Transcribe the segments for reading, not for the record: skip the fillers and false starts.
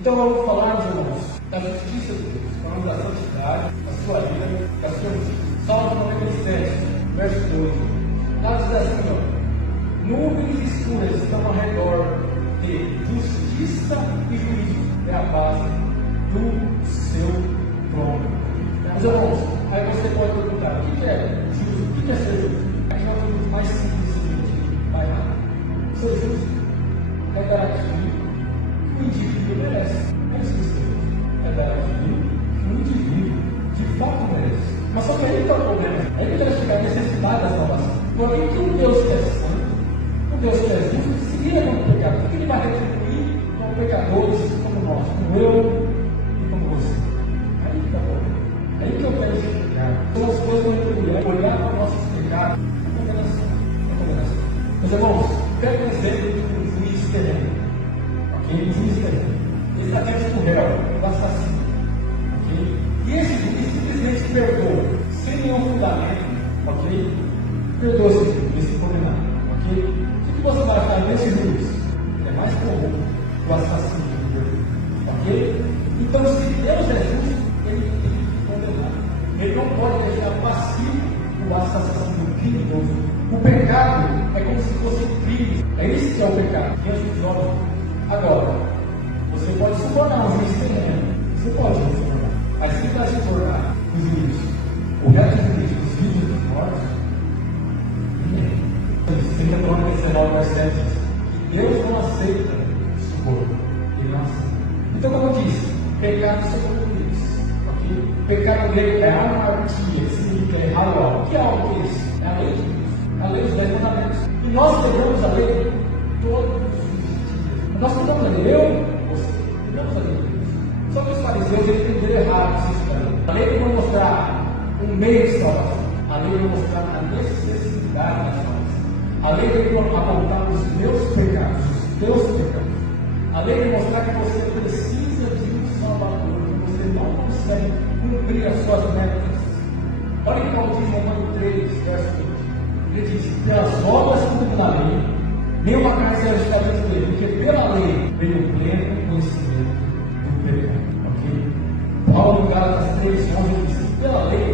Então vamos falar, meus irmãos, da justiça de Deus, falando da santidade, da sua vida, da sua justiça. Salmo 97, verso 2. Lá diz assim, ó: nuvens escuras estão ao redor de justiça e juízo, é a base do seu trono. Meus irmãos, aí você pode perguntar: o que é justo? O que é ser justo? Aqui é o jeito mais simples de gente vai lá. Ser justo é dar aquilo que o indivíduo merece. É isso que ser justo. É dar aquilo que o indivíduo de fato merece. Mas só que aí está o problema. Aí que deve chegar a necessidade da salvação. Porque o que um Deus que é santo, um Deus que é justo, se vira como pecado. O que ele vai retribuir como pecadores, como nós, como eu e como você? Aí que está o problema. Aí que eu quero chegar. São as coisas que eu quero olhar para os nossos pecados. Condenação. Meus irmãos, pega um exemplo de um juiz terreno. Ok? Um juiz terreno. Ele está diante do réu, do assassino. Ok? E esse juiz simplesmente perdoa, sem nenhum fundamento. Ok? Perdoa esse condenado. Ok? O que você vai fazer nesse juiz? É mais comum do assassino que perdoa. Ok? Então, se Deus é justo, ele tem que condenar. Ele não pode deixar passivo o assassino criminoso. O pecado é como se fosse um crime. É esse que é o pecado, diante dos olhos. Agora, você pode se tornar um juiz terreno. Você pode se tornar. Mas se vai se tornar um juiz, o reto juiz dos vivos e dos mortos, ninguém. 2 Crônicas 19, verso 7 diz que Deus não aceita suborno. Ele não aceita. Então, como eu disse, pecado são crimes. Okay? Pecado grego é amartia, significa errar o algo. Que algo é esse? É a lei de Deus. A lei dos 10 mandamentos. E nós quebramos a lei todos os dias. Nós quebramos a lei, você, quebramos a lei de Deus. Só que os fariseus entenderam errado isso daí. A lei não mostrar um meio de salvação. A lei não mostrar a necessidade da salvação. A lei veio apontar os meus pecados, os teus pecados. A lei veio mostrar que você precisa de um Salvador, que você não consegue cumprir as suas metas. Olha que Paulo diz em Romanos 3, verso 20. Ele diz: pelas obras cumpridas na lei, nenhuma carne será justificada por ele, porque pela lei veio o pleno conhecimento do pecado. Ok? Paulo em Gálatas 3, 11 diz que pela lei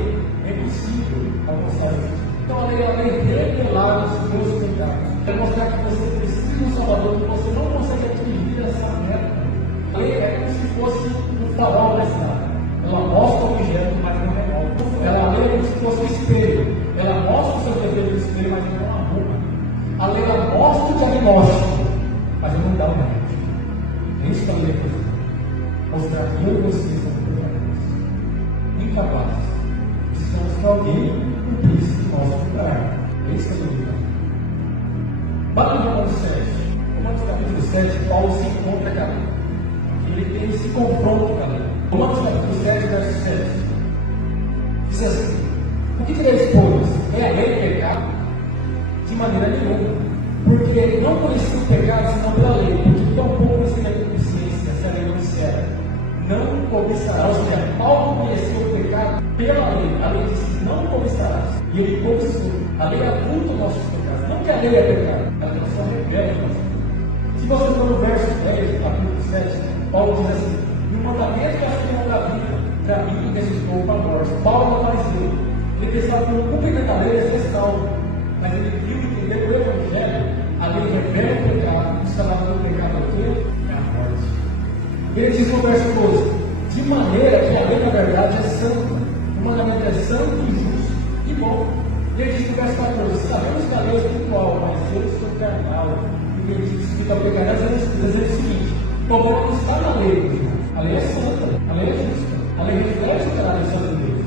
é impossível alcançar a justiça. Então a lei é a lei revelar os meus pecados. É mostrar que você precisa de um Salvador, que você não consegue atingir essa meta. A lei é como se fosse um farol da estrada. Ela mostra o objeto, mas não remove. A lei é como se fosse um espelho. Ela mostra o seu defeito do espelho, mas não arruma. A lei ela mostra o diagnóstico, mas não dá o remédio. É isso que a lei faz. Mostrar que eu e você somos incapazes. Precisamos que alguém cumprisse o nosso lugar. É isso que a lei faz. Vá no Romanos 7. Romanos capítulo 7, Paulo se encontra com a lei. Ele tem esse confronto com a lei. Romanos capítulo 7, verso 7. Diz assim: o que ele expôs? É a lei do pecado? De maneira nenhuma. Porque não conhecia o pecado senão pela lei. Porque tão pouco conhecia a consciência, se a lei não disser, não cobiçarás. Ou seja, Paulo conheceu o pecado pela lei. A lei disse: não cobiçarás. E ele cobiçou. A lei aponta os nossos pecados. Não que a lei é pecado, ela só revela os nossos pecados. Se você for no verso 10, capítulo 7, Paulo diz assim: no mandamento que afirma da vida, para mim ressuscitou para a morte. Paulo não fariseu. Ele pensava que o cumprimento da lei é ser salvo. Mas ele viu e entendeu o Evangelho. A lei revela o pecado. O salário do pecado é o quê? É a morte. Ele diz no verso 12: de maneira que a lei, na verdade, é santa. O mandamento é santo e justo e bom. Ele diz no verso 14: sabemos que a lei é espiritual, mas eu sou carnal. E ele diz que o pecado é o seguinte: como não está na lei, irmãos, a lei é santa, a lei é justa, a lei reflete o caráter santo de Deus.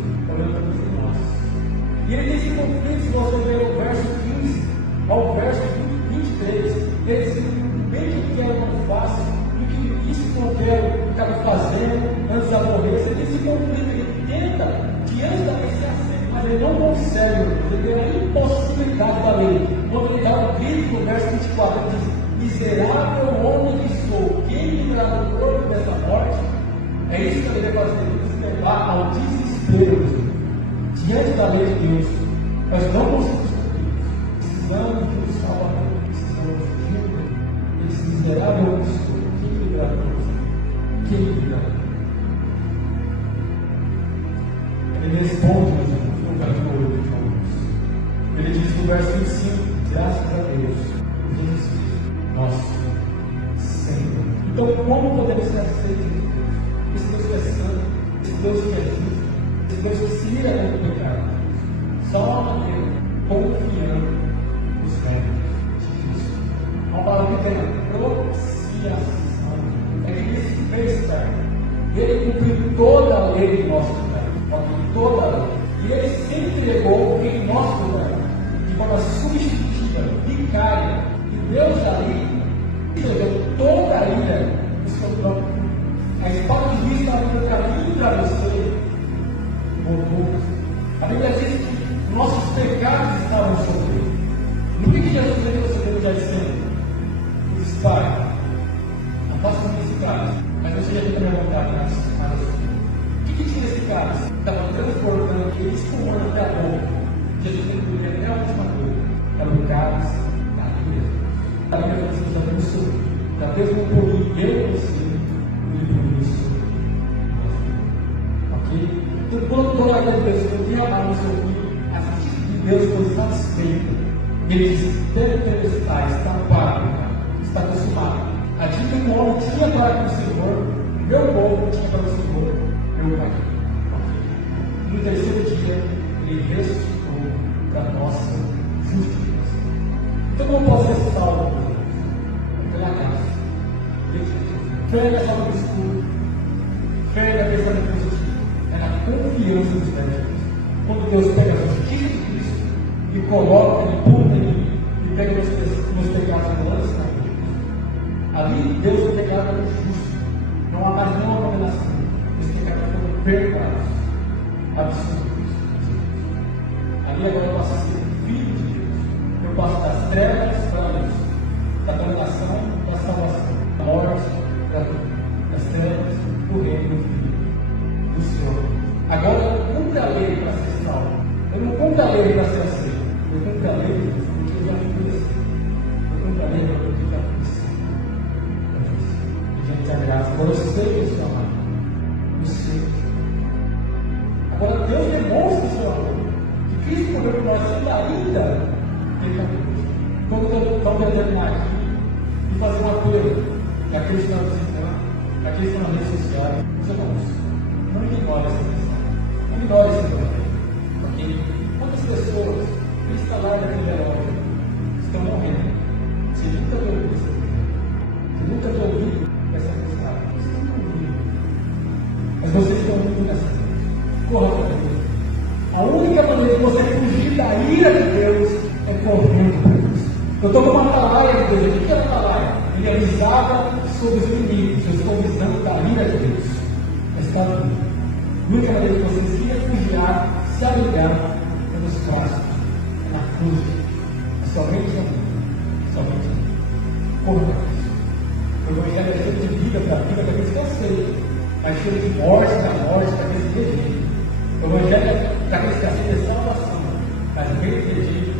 E ele diz em conflito, se você ver o verso 15 ao verso 23, ele diz: o bem que quero não faço, e que isso que não quero, acabo fazendo antes da morrer. Ele diz em conflito, ele tenta diante da lei ser aceito, mas ele não consegue, ele tem a impossibilidade da lei. Quando ele dá o grito no verso 24, ele diz: miserável homem que sou, quem me livrará do corpo dessa morte? É isso que ele vai fazer, ele nos levar ao desespero. Diante da lei de Deus, nós não conseguimos cumprir. Precisamos de um Salvador, precisamos de um Deus. Esse miserável homem que me livrará do corpo. querida. Ele responde, meus irmãos, no capítulo 8 de Romanos. Ele diz no verso 25, graças a Deus, Jesus Cristo, nosso Senhor. Então, como podemos ser aceitos de Deus? Esse Deus que é santo, esse Deus que é justo, esse Deus que se ira contra o pecado. Só uma maneira, confiando nos méritos de Cristo. Uma palavra que tem propiciação. É que ele se fez carne. Ele cumpriu toda a lei em nosso lugar. Toda a lei. E ele se entregou em nosso lugar. De forma substitutiva, vicária. E Deus ali recebeu toda a ira do seu próprio filho. A espada de Cristo estava no caminho para você. A Bíblia diz que nossos pecados estavam sobre ele. No que Jesus veio sobre já dizendo? Ele disse, Pai, não faça com esse cálice, mas você já tem a minha vontade nas o que tinha esse cálice? Estava transbordando e espumando até a boca. Jesus tem que beber até a última gota. Era o cálice da ira. A Bíblia diz que já pensou, da mesma por eu e você, e por isso. Ok? Então, quando toda a pessoa que amava o seu filho, a justiça de Deus foi satisfeita. Ele disse: Tetelestai, está pago, está consumado. A dívida que o homem tinha para com o Senhor, meu povo tinha para o Senhor, meu Pai. No terceiro dia, ele ressuscitou para a nossa justificação. Então, como posso ser salvo, meus irmãos? Pela graça. Fé na salva do escuro, fé na pensamento positivo, é na confiança dos méritos. Quando Deus pega a justiça de Cristo e coloca, ele pula nele e pega meus pecados e lança na cruz. Ali Deus é pecado justo. Não há mais nenhuma condenação. Os pecados foram perdoados. Absolutos. Ali agora eu passo a ser filho de Deus. Eu passo das trevas para a luz, da condenação para a salvação, da morte para a vida, das trevas para o reino do Filho do Senhor. Agora eu cumpro a lei para ser salvo. Eu não cumpro a lei para ser aceito. Eu cumpro a lei porque eu já fui aceito. Eu cumpro a lei porque eu já fui aceito. Gente, a graça. Agora eu sei que eu sou amado. Eu sei. Agora Deus demonstra o seu amor. Que Cristo morreu por nós ainda pecadores. Vamos determinar aqui e fazer uma coisa. Aqueles que estão visitando, aqueles que estão nas redes sociais, os irmãos, não ignore essa questão. Não ignore esse problema. Ok? Quantas pessoas instaladas naquele relógio estão morrendo? Você nunca viu isso? Você nunca viu ouvido essa mensagem? Você nunca ouviu. Mas vocês estão ouvindo nessa coisa. Corra para Deus. A única maneira de você fugir da ira de Deus é correndo para Deus. Eu estou com uma atalaia de Deus. O que é uma atalaia? Ele avisava sobre os inimigos. Eu estou avisando da ira de Deus. Mas está vindo. A única maneira de você se refugiar, se abrigar, é nos braços, é na cruz. É somente a mim. Somente a mim. Corra para Deus. O Evangelho é cheio de vida para a vida daqueles que aceitam, mas cheio de morte da morte daqueles que rejeitam. O Evangelho é daqueles que aceitam salvação, mas aqueles que rejeitam